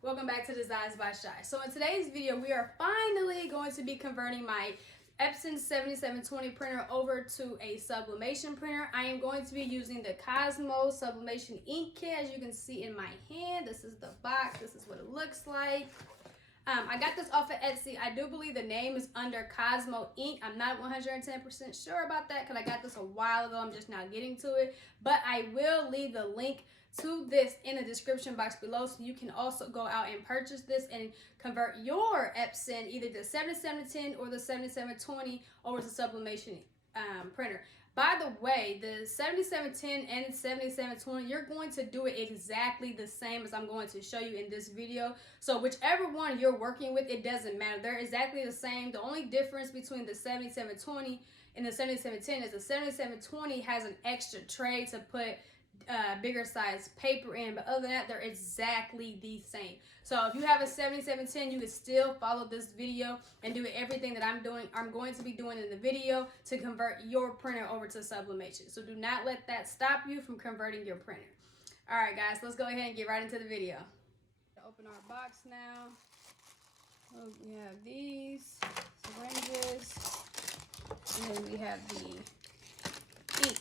Welcome back to Designs by Shy. So in today's video, we are finally going to be converting my Epson 7720 printer over to a sublimation printer. I am going to be using the Cosmo Sublimation Ink Kit. As you can see in my hand, this is the box. This is what it looks like. I got this off of Etsy. I do believe the name is under Cosmo Ink. I'm not 110% sure about that because I got this a while ago. I'm just now getting to it. But I will leave the link to this in the description box below, so you can also go out and purchase this and convert your Epson, either the 7710 or the 7720, over to sublimation printer. By the way, the 7710 and 7720, you're going to do it exactly the same as I'm going to show you in this video. So whichever one you're working with, it doesn't matter. They're exactly the same. The only difference between the 7720 and the 7710 is the 7720 has an extra tray to put bigger size paper in, but other than that, they're exactly the same. So if you have a 7710, you can still follow this video and do everything that I'm going to be doing in the video to convert your printer over to sublimation. So do not let that stop you from converting your printer. All right, guys, let's go ahead and get right into the video. Open our box now. So we have these syringes, and then we have the ink.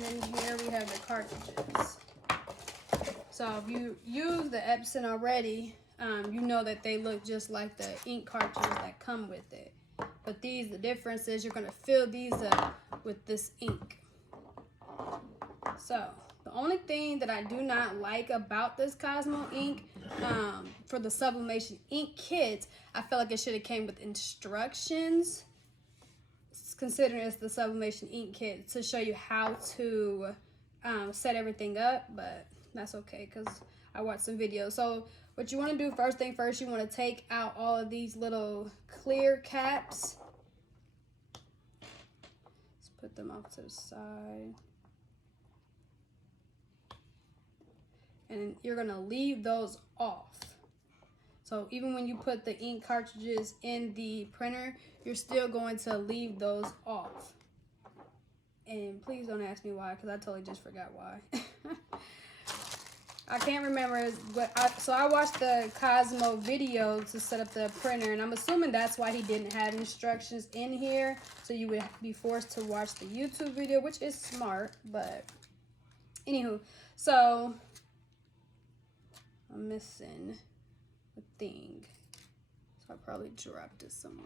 And then here we have the cartridges. So if you use the Epson already, you know that they look just like the ink cartridges that come with it. But these, the difference is you're gonna fill these up with this ink. So the only thing that I do not like about this Cosmo ink, for the sublimation ink kit, I feel like it should have came with instructions, considering it's the sublimation ink kit, to show you how to set everything up, but that's okay because I watched some videos. So what you want to do, first thing first, you want to take out all of these little clear caps. Let's put them off to the side. And you're going to leave those off. So even when you put the ink cartridges in the printer, you're still going to leave those off. And please don't ask me why, because I totally just forgot why. I can't remember so I watched the Cosmo video to set up the printer, and I'm assuming that's why he didn't have instructions in here. So you would be forced to watch the YouTube video, which is smart, but anywho, so I'm missing a thing. So I probably dropped it somewhere.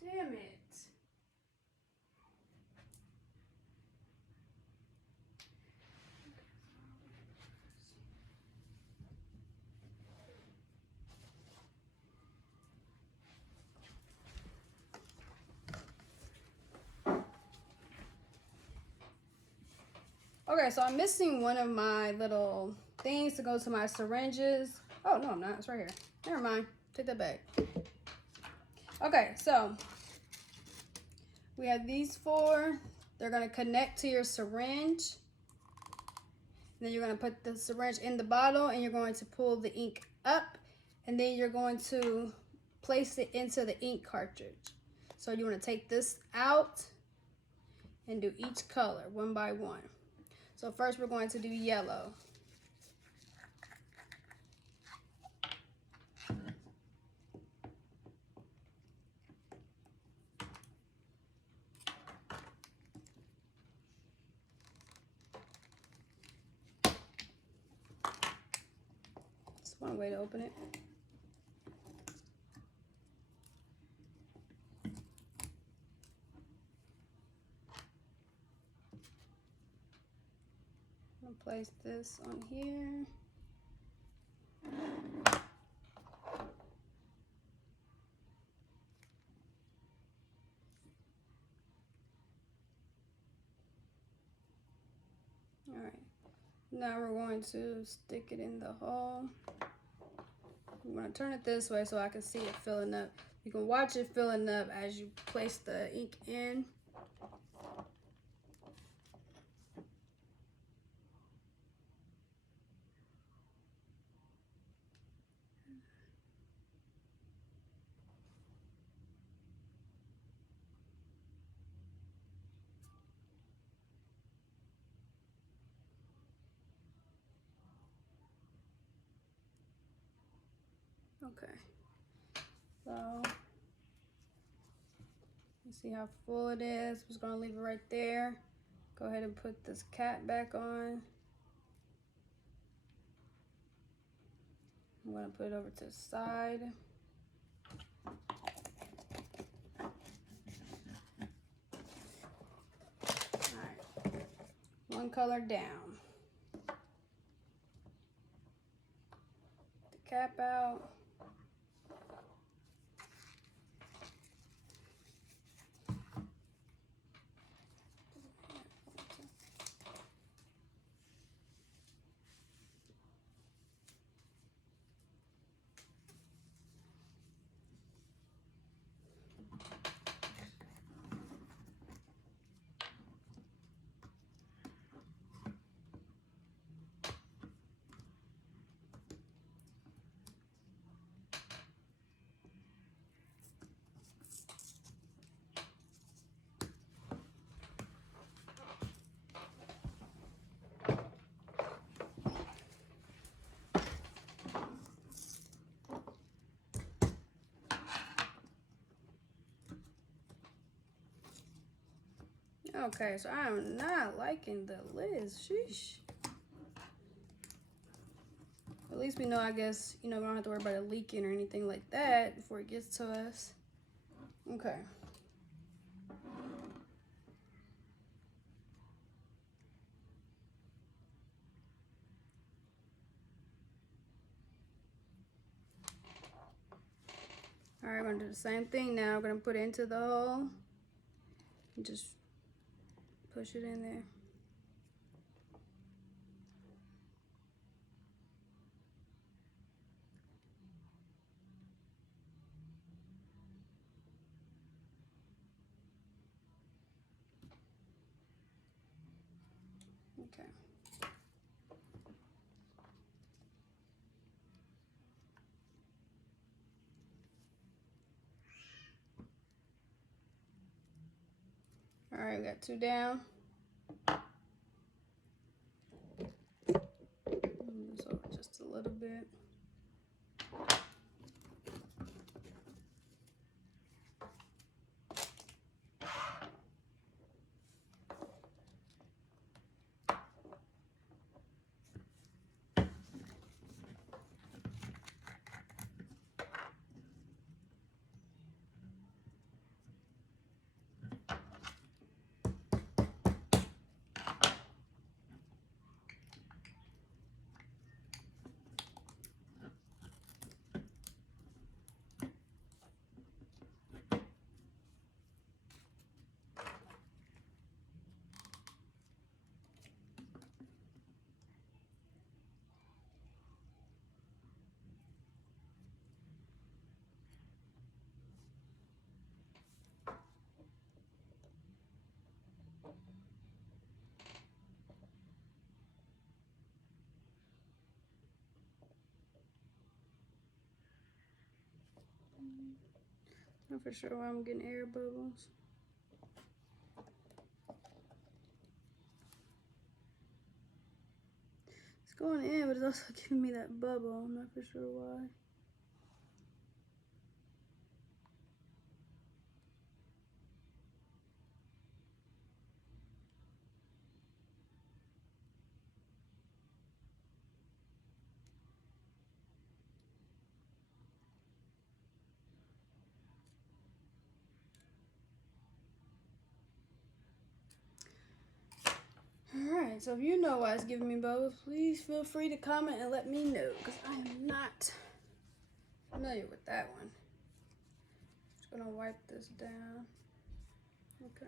Damn it. Okay, so I'm missing one of my little things to go to my syringes. Oh, no, I'm not. It's right here. Never mind. Take that back. Okay, so we have these four. They're going to connect to your syringe. And then you're going to put the syringe in the bottle, and you're going to pull the ink up, and then you're going to place it into the ink cartridge. So you want to take this out and do each color one by one. So first we're going to do yellow. That's one way to open it. I'll place this on here. All right, now we're going to stick it in the hole. I'm going to turn it this way so I can see it filling up. You can watch it filling up as you place the ink in. Okay, so you see how full it is. I'm just gonna leave it right there. Go ahead and put this cap back on. I'm gonna put it over to the side. All right, one color down. The cap out. Okay, so I am not liking the lids. Sheesh. At least we know, I guess, you know, we don't have to worry about it leaking or anything like that before it gets to us. Okay. All right, we're gonna do the same thing now. We're gonna put it into the hole and just push it in there. Okay. All right, we got two down. Move this over just a little bit. Not for sure why I'm getting air bubbles. It's going in, but it's also giving me that bubble. I'm not for sure why. All right. Alright, so if you know why it's giving me bubbles, please feel free to comment and let me know, because I am not familiar with that one. Just gonna wipe this down. Okay.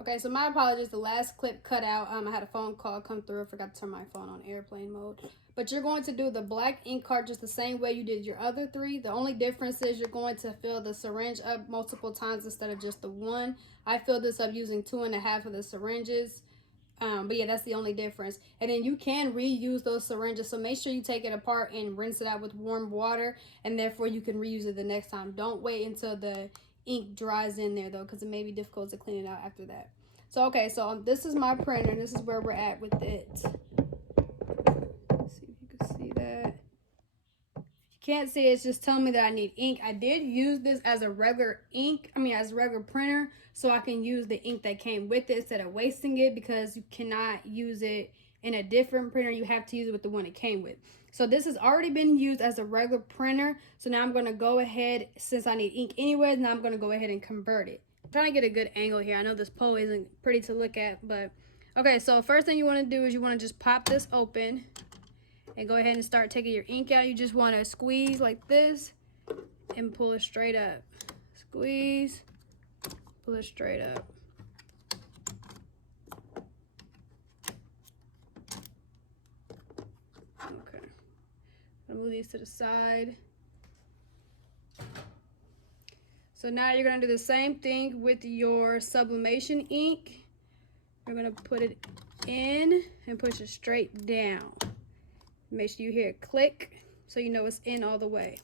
Okay, so my apologies, the last clip cut out. I had a phone call come through. I forgot to turn my phone on airplane mode. But you're going to do the black ink cartridge the same way you did your other three. The only difference is you're going to fill the syringe up multiple times instead of just the one. I filled this up using 2.5 of the syringes. But yeah, that's the only difference. And then you can reuse those syringes, so make sure you take it apart and rinse it out with warm water, and therefore you can reuse it the next time. Don't wait until the ink dries in there though, because it may be difficult to clean it out after that. So okay, so this is my printer, and this is where we're at with it. Let's see if you can see that. If you can't see it, it's just telling me that I need ink. I did use this as a regular as a regular printer, so I can use the ink that came with it instead of wasting it, because you cannot use it in a different printer. You have to use it with the one it came with. So this has already been used as a regular printer. So now I'm going to go ahead, since I need ink anyways, now I'm going to go ahead and convert it. I'm trying to get a good angle here. I know this pole isn't pretty to look at, but okay, so first thing you want to do is you want to just pop this open and go ahead and start taking your ink out. You just want to squeeze like this and pull it straight up. Squeeze, pull it straight up. Okay, I'll move these to the side. So now you're going to do the same thing with your sublimation ink. You're going to put it in and push it straight down. Make sure you hear it click so you know it's in all the way.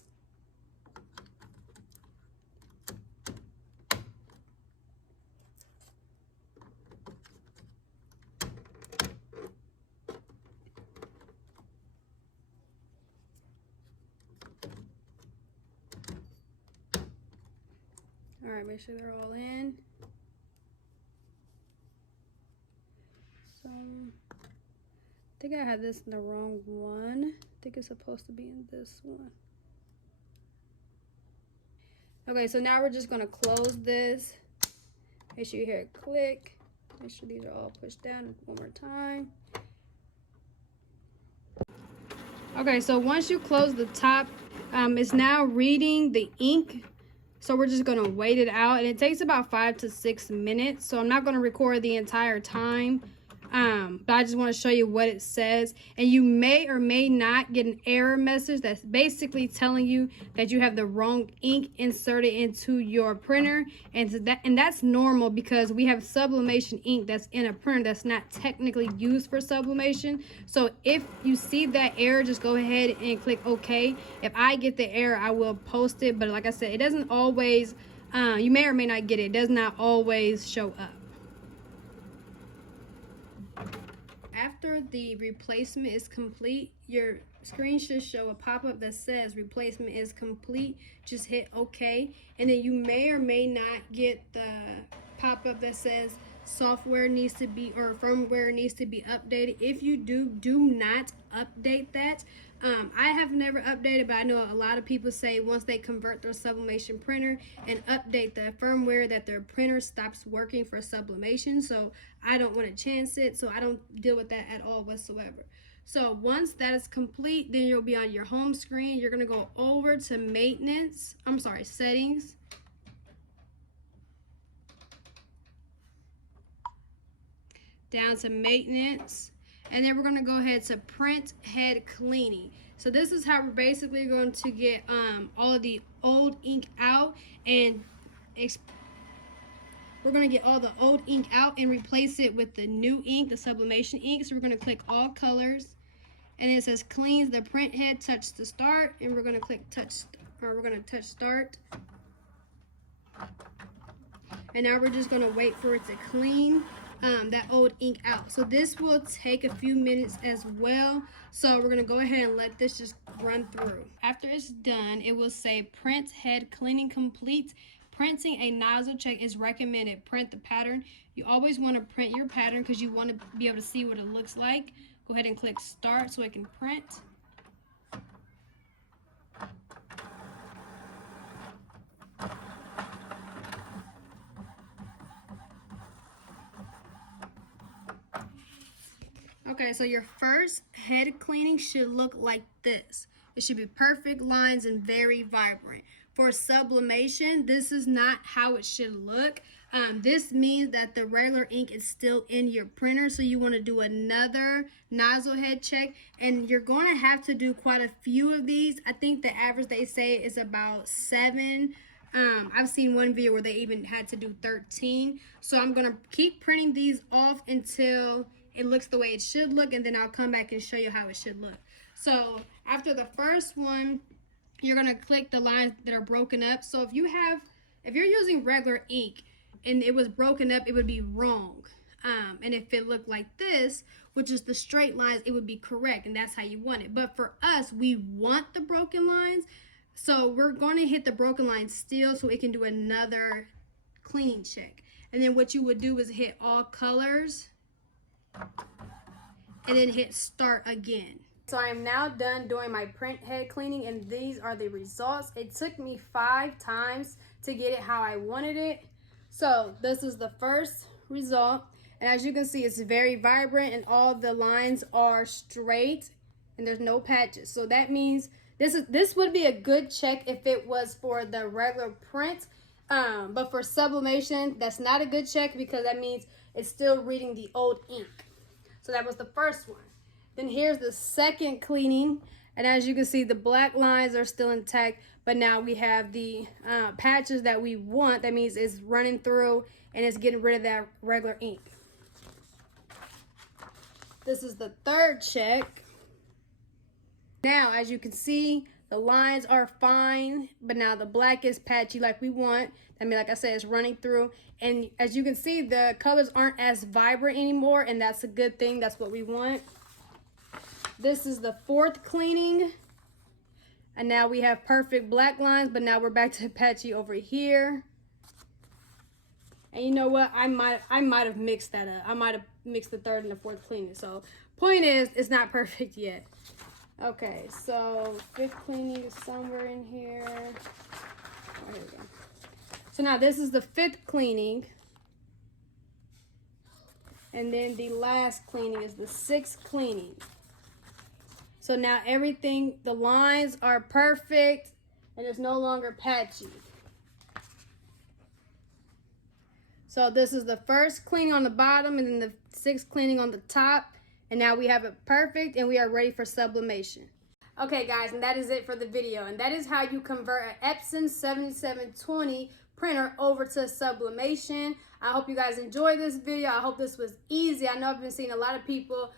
All right, make sure they're all in. So, I think I had this in the wrong one. I think it's supposed to be in this one. Okay, so now we're just gonna close this. Make sure you hear it click. Make sure these are all pushed down one more time. Okay, so once you close the top, it's now reading the ink. So we're just gonna wait it out, and it takes about 5 to 6 minutes. So I'm not gonna record the entire time, but I just want to show you what it says. And you may or may not get an error message that's basically telling you that you have the wrong ink inserted into your printer, and that's normal because we have sublimation ink that's in a printer that's not technically used for sublimation. So if you see that error, just go ahead and click OK. If I get the error, I will post it, but like I said, it doesn't always, you may or may not get it. It does not always show up. After the replacement is complete, your screen should show a pop-up that says replacement is complete. Just hit OK, and then you may or may not get the pop-up that says software needs to be, or firmware needs to be updated. If you do not update that. I have never updated, but I know a lot of people say once they convert their sublimation printer and update the firmware that their printer stops working for sublimation. So I don't want to chance it, so I don't deal with that at all whatsoever. So once that is complete, then you'll be on your home screen. You're going to go over to settings. Down to maintenance, and then we're going to go ahead to Printhead Cleaning. So this is how we're basically going to get all of the old ink out and we're going to get all the old ink out and replace it with the new ink, the sublimation ink. So we're going to click all colors, and it says cleans the print head, touch to start, and we're going to click touch, or we're going to touch start. And now we're just going to wait for it to clean that old ink out. So this will take a few minutes as well. So we're going to go ahead and let this just run through. After it's done, it will say Printhead Cleaning complete. Printing a nozzle check is recommended. Print the pattern. You always want to print your pattern because you want to be able to see what it looks like. Go ahead and click start so it can print. Okay, so your first head cleaning should look like this. It should be perfect lines and very vibrant. For sublimation, this is not how it should look. This means that the regular ink is still in your printer, so you want to do another nozzle head check, and you're going to have to do quite a few of these. I think the average they say is about 7. I've seen one video where they even had to do 13. So I'm going to keep printing these off until it looks the way it should look, and then I'll come back and show you how it should look. So after the first one, you're going to click the lines that are broken up. So if you're using regular ink and it was broken up, it would be wrong. And if it looked like this, which is the straight lines, it would be correct, and that's how you want it. But for us, we want the broken lines, so we're going to hit the broken lines still so it can do another cleaning check. And then what you would do is hit all colors and then hit start again. So I am now done doing my print head cleaning, and these are the results. It took me 5 times to get it how I wanted it. So this is the first result, and as you can see, it's very vibrant and all the lines are straight and there's no patches. So that means this would be a good check if it was for the regular print, but for sublimation, that's not a good check because that means it's still reading the old ink. So that was the first one. Then here's the second cleaning, and as you can see, the black lines are still intact, but now we have the patches that we want. That means it's running through and it's getting rid of that regular ink. This is the third check. Now, as you can see, the lines are fine, but now the black is patchy like we want. I mean, like I said, it's running through. And as you can see, the colors aren't as vibrant anymore, and that's a good thing. That's what we want. This is the fourth cleaning. And now we have perfect black lines, but now we're back to patchy over here. And you know what? I might have mixed that up. I might have mixed the third and the fourth cleaning. So point is, it's not perfect yet. Okay, so fifth cleaning is somewhere in here. Oh, here we go. So now this is the fifth cleaning. And then the last cleaning is the sixth cleaning. So now everything, the lines are perfect and it's no longer patchy. So this is the first cleaning on the bottom and then the sixth cleaning on the top. And now we have it perfect and we are ready for sublimation. Okay guys, and that is it for the video. And that is how you convert an Epson 7720 printer over to sublimation. I hope you guys enjoyed this video. I hope this was easy. I know I've been seeing a lot of people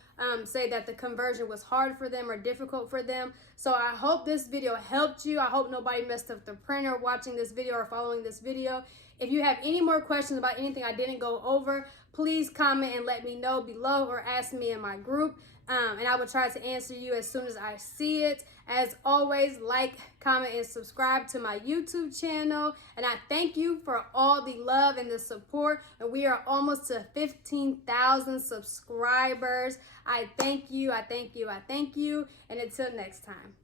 say that the conversion was hard for them or difficult for them. So I hope this video helped you. I hope nobody messed up the printer watching this video or following this video. If you have any more questions about anything I didn't go over, please comment and let me know below or ask me in my group. And I will try to answer you as soon as I see it. As always, like, comment, and subscribe to my YouTube channel. And I thank you for all the love and the support. And we are almost to 15,000 subscribers. I thank you, I thank you, I thank you. And until next time.